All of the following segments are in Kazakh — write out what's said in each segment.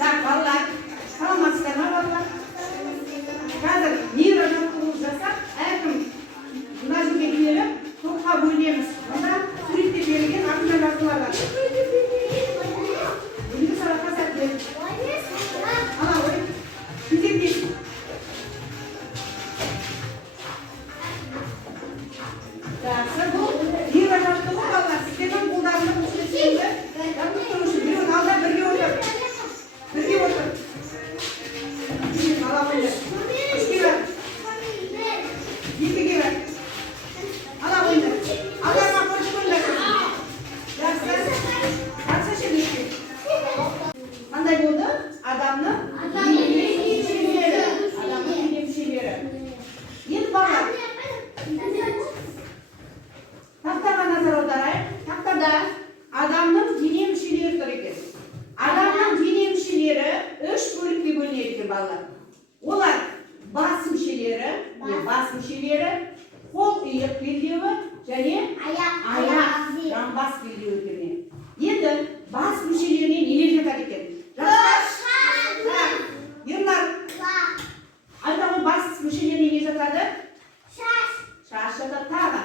Так, балалар, саламатсыздар ма балалар? Қазір нейрожаттығу жасап, әркім мына жерге келіп, топқа бөлеміз. Онда суретте берілген артында жазулар бар. Бүгінгі сабаққа сәтті. Ана ой, кезектес. Жақсы, бұл нейрожаттығу балалар. Сіздердің қолдарында бұл сөздерді жаттықтыру үшін біреуін алда бірге отыр. Бірге отыр. Ала қойды. Үшке бар. Екіге бар. Ала қойды. Аларына қойды қойды. Жақсы. Қатса шелеске. Қандай болды? Адамның дене мүшелері. Адамның дене мүшелері. Енді балалар. Тақтаға назар аударайық. Тақтада адамның дене мүшелері тұр екен. Адамның дене мүшелері 3 бөлікке бөлінеді екен балалар. Олар бас мүшелері, қол иық белдеуі және аяқ жамбас белдеуі екен. Енді бас мүшелеріне нелер жатады екен? Ерлар, айтамын бас мүшелеріне не жатады? Шаш жатады тағы.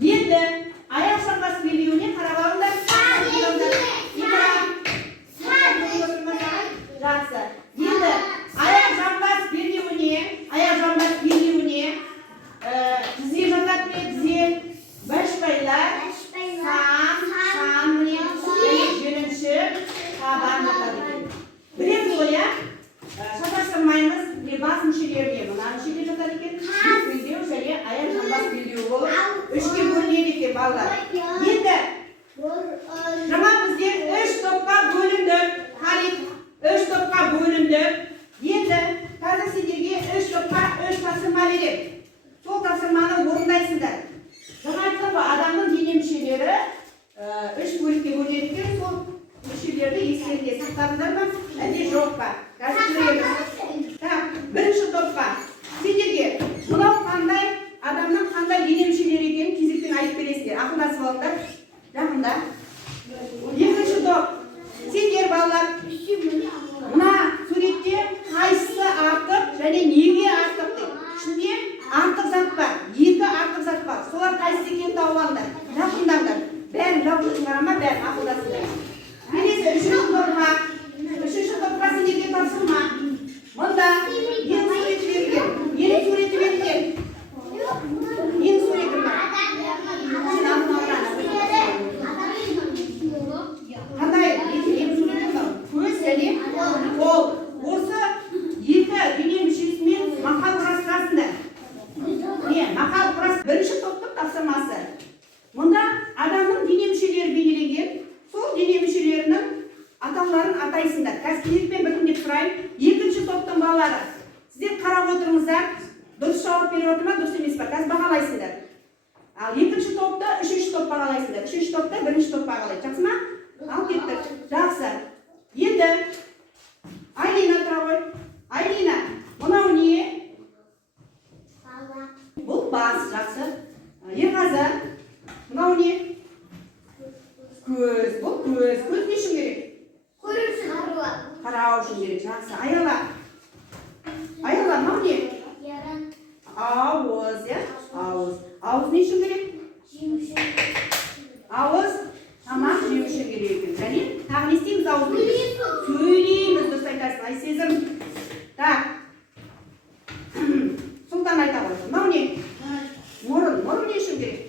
Енді аяқ жамбас белдеуіне қарап алыңдар. Жақсы. Енді аяқ жамбас белдеуіне тізе жатады ме? Тізе башпайлар, сан, жіліншік, табан жатады екен. Білеміз ғой, иә? Шатастырмаймыз. Бас мүшелеріне мына мүшелер жатады екен. Белдеу және аяқ жамбас белдеуі болып 3-ке бөлінеді екен балалар. Енді жаңа біздер 3 топқа бөліндік. Қарик 3 топқа бөліндік. Енді қазір сендерге 3 топқа 3 тапсырма беремін. Сол тапсырманы орындайсыңдар. Жаңа айттым ғой, адамның дене мүшелері 3 бөлікке бөлінеді екен. Сол мүшелерді естеріңде сақтадыңдар ма? Әлде жоқ па? Қазір көреміз. Так, бірінші топқа сендерге мынау қандай адамның қандай дене мүшелері екенін кезектен айтып бересіздер. Ақылдасып алыңдар. Жақында. Екінші топ. Сендер балалар, мына суретте қайсысы артық және неге артық деп. Ішінде артық зат бар, 2 артық зат бар. Солар қайсысы екенін тауып алыңдар. Жақындаңдар. Бәрін жауыздыңдар ма? Бәрін ақылдасыңдар. Келесі үшінші топқа. Үшінші топқа сендерге тапсырма. Мұнда ең суреті берілген. Ең суреті берілген. Ең суреті бар. Сен атын алғаны. Қандай ең суреті бар? Көз және қол. Осы 2 дене мүшесімен мақал құрастырасыңдар. Мақал құрас бірінші топтың тапсырмасы. Мұнда адамның дене мүшелері бейнеленген. Сол дене мүшелерінің атауларын атайсыңдар. Қазір кезекпен біртіндеп сұрайын. Екінші топтың балалары. Сіздер қарап отырыңыздар. Дұрыс жауап беріп отыр ма, дұрыс емес па? Қазір бағалайсыңдар. Ал екінші топты, үшінші топ бағалайсыңдар. Үшінші топты бірінші топ бағалайды. Жақсы ма? Ал кеттік. Жақсы. Енді Айлина тұра ғой. Айлина, мынау не? Бұл бас. Жақсы. Ерғазы, мынау не? Көз. Бұл көз. Көз не үшін керек? Қарау үшін керек. Жақсы. Аяла, мынау не? Ауыз, иә? Ауыз не үшін керек? Ауыз тамақ жеу үшін керек. Және тағы не істейміз ауызбен? Сөйлейміз, дұрыс айтасың. Ай сезім. Так. Сұлтан айта ғой. Мынау не? Мұрын не үшін керек?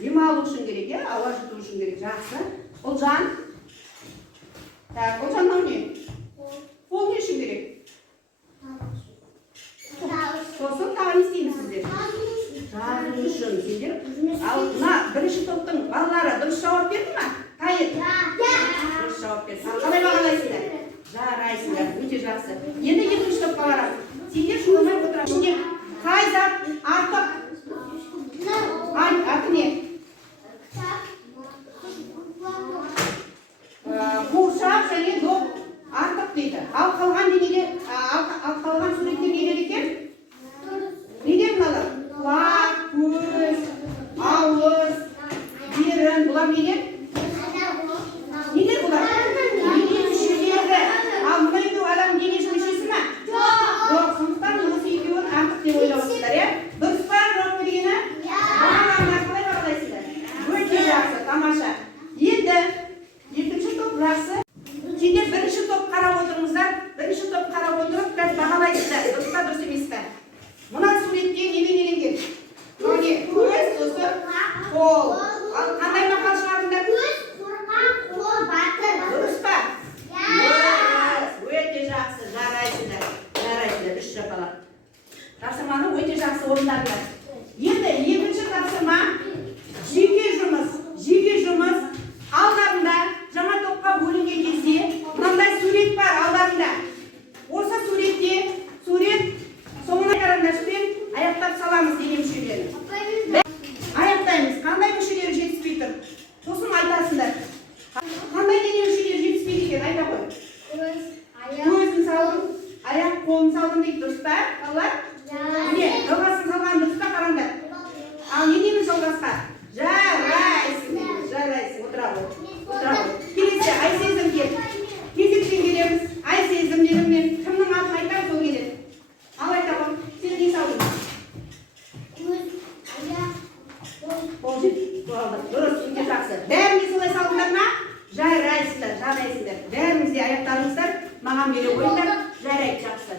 Демалу үшін керек, иә? Ауа жұту үшін керек. Жақсы. Ұлжан. Так, Ұлжан мынау не? Қол не үшін керек? Сосын тағы не істейміз сіздер? Жазу үшін. Сендер ал мына бірінші топтың балалары дұрыс жауап берді ма? Қайыр? жауап бер. Қалай бағалайсыңдар? Жарайсыңдар, өте жақсы. Енді екінші топқа барамыз. Сендер шуламай отырасыңдар. Қай зат артық? Аты не? Қуыршақ және доп артық дейді. Ал қалған суретте нелер екен? Неден мыналар? Құлақ, көз, ауыз, ерін, бұлар нелер? Нелер бұлар? Дене мүшелері. Ал мына екеуі адамның денесі мүшесі ме? Жоқ, сондықтан осы екеуін артық деп ойлап отырсыздар, иә? Дұрыс па, жоқ па дегені? Бағаларына қалай бағалайсыздар? Өте жақсы, тамаша. Енді екінші топ жақсы. Сендер бірінші топ қарап отырыңыздар. Бірінші топ қарап отырып, қазір бағалайсыздар. Дұрыс па, дұрыс емес па? Мына суретте неменеленген? Көз, сосын қол. Ал қандай мақал шығардыңдар? Көз, қорған, қол, батыр. Дұрыс па? Өте жақсы, жарайсыңдар. Жарайсыңдар, үш жапалақ. Тапсырманы өте жақсы орындадыңдар. Енді екінші тапсырма жеке жұмыс. Алдарында жаңа топқа бөлінген кезде мынандай сурет бар алдарында. Осы суретте соңына карандаспен аяқтап саламыз дене мүшелерін. Аяқтаймыз. Қандай мүшелері жетіспей тұр? Сосын айтасыңдар. Қандай дене мүшелері жетіспейді екен? Айта қой. Көзін салдым, аяқ қолын салдым дейді. Дұрыс па? Қалай? Міне, жалғасын салған дұрыс па? Қараңдар. Ал не дейміз жалғасқа? Жарайсың. Отыра ғой. Келесі айсезім кел. Кезектен келеміз. Айсезім дедім мен. Кімнің атын айтам, сол келеді. Ал айта ғой. Сен не салдың? Қол жетті. Дұрыс, өте жақсы. Бәріңде солай салдыңдар ма? Жарайсыңдар. Бәріңізде аяқтарыңыздар. Маған бере қойыңдар. Жарайды, жақсы.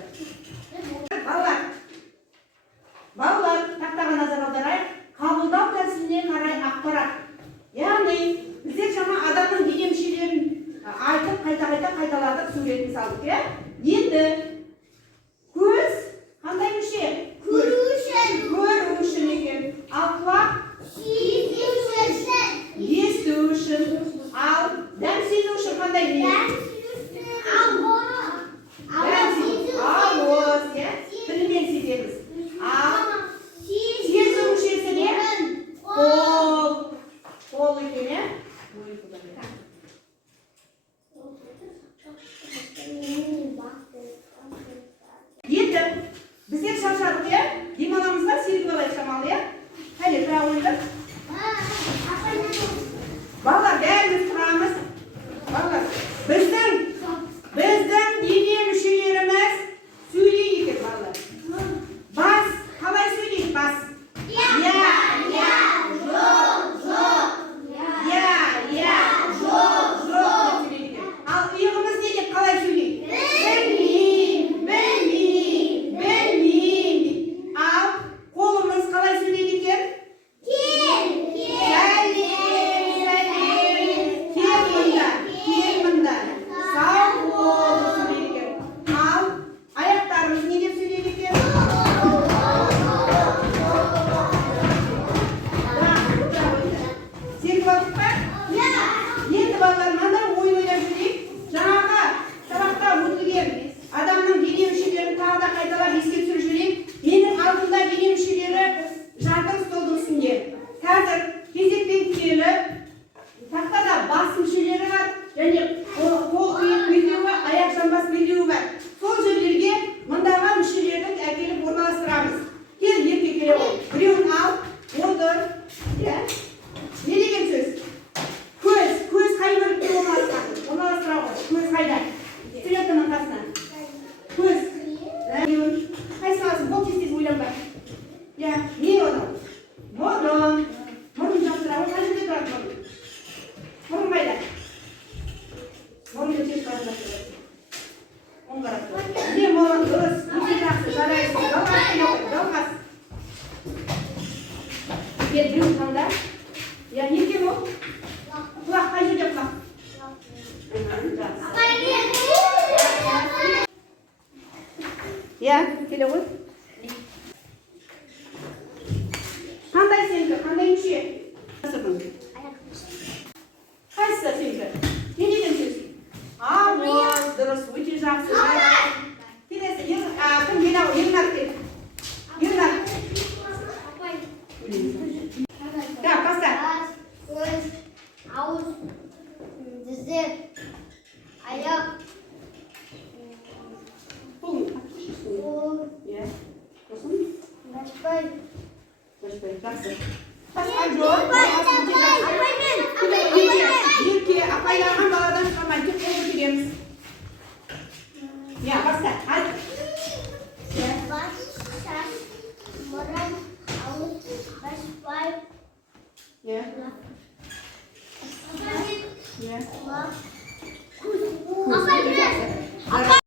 Балалар, тақтаға назар аударайық. Қабылдау тәсіліне қарай ақпарат. Яғни, біздер жаңа адамның дене мүшелерін айтып, қайталадық, суретін салдық, иә? Енді көз қандай мүше? Көру үшін екен. Ал құлақ? Есту үшін. Ал дәм сезу үшін қандай не? Ауыз, иә? Тілмен сеземіз. Ал сезу мүшесі не? Қол екен, иә? Енді біздер шаршадық, иә? Демаламызға серіп алайық шамалы, иә? Қайда тұра қойдық? Балалар, бәріміз тұрамыз. Балалар, біздің дене мүшелеріміз сөйлейді екен, балалар. Бас, қалай сөйлейді бас? Ал иығымыз не деп қалай сөйлейді? Білмеймін. Ал қолымыз қалай сөйлейді екен? Кел мұнда. Сау бол сөйлейді екен. Ал аяқтарымыз не деп сөйлейді екен? Сеніп алдық па? Енді балалар, мынандай ойын ойлап жүрейік. Жаңағы сабақта өтілген адамның дене мүшелерін тағы да қайталап еске түсіріп жүрейік. Менің алдымда дене мүшелері жатыр столдың үстінде. Қазір кезектен келіп, тақтада бас мүшелері бар, және қол иық белдеуі, аяқ жамбас белдеуі бар. Сол жерлерге мындағы мүшелерді әкеліп орналастырамыз. Кел, ерке келе ғой. Біреуін ал, отыр. Не деген сөз? Көз қай бөлікте орналасқан? Орналастыра ғой. Көз қайда? Суретінің қасына. Көз. Қай саласың? Бұл тез ойланбай. Не оны? Мұрын жақтыра ғой. Қай жерде тұрады мұрын? Мұрын қайда? Мұрынды тез қарап тұрады. Оң қарап тұрады. Не мұрын? Дұрыс. Өте жақсы. Жарайсың. Жалғас. Біреуін таңда. Не екен ол? Құлақ қай жерде құлақ? Келе ғой. Қандай сенікі? Қандай мүше? Қайсысы сенікі? Не деген сөз? Yaxshi. Pasqal yo'q. Yirki, apaylar ham baladan chiqamay, kelib qo'yib kelamiz. Ya, Pasqal, hadi. Ya.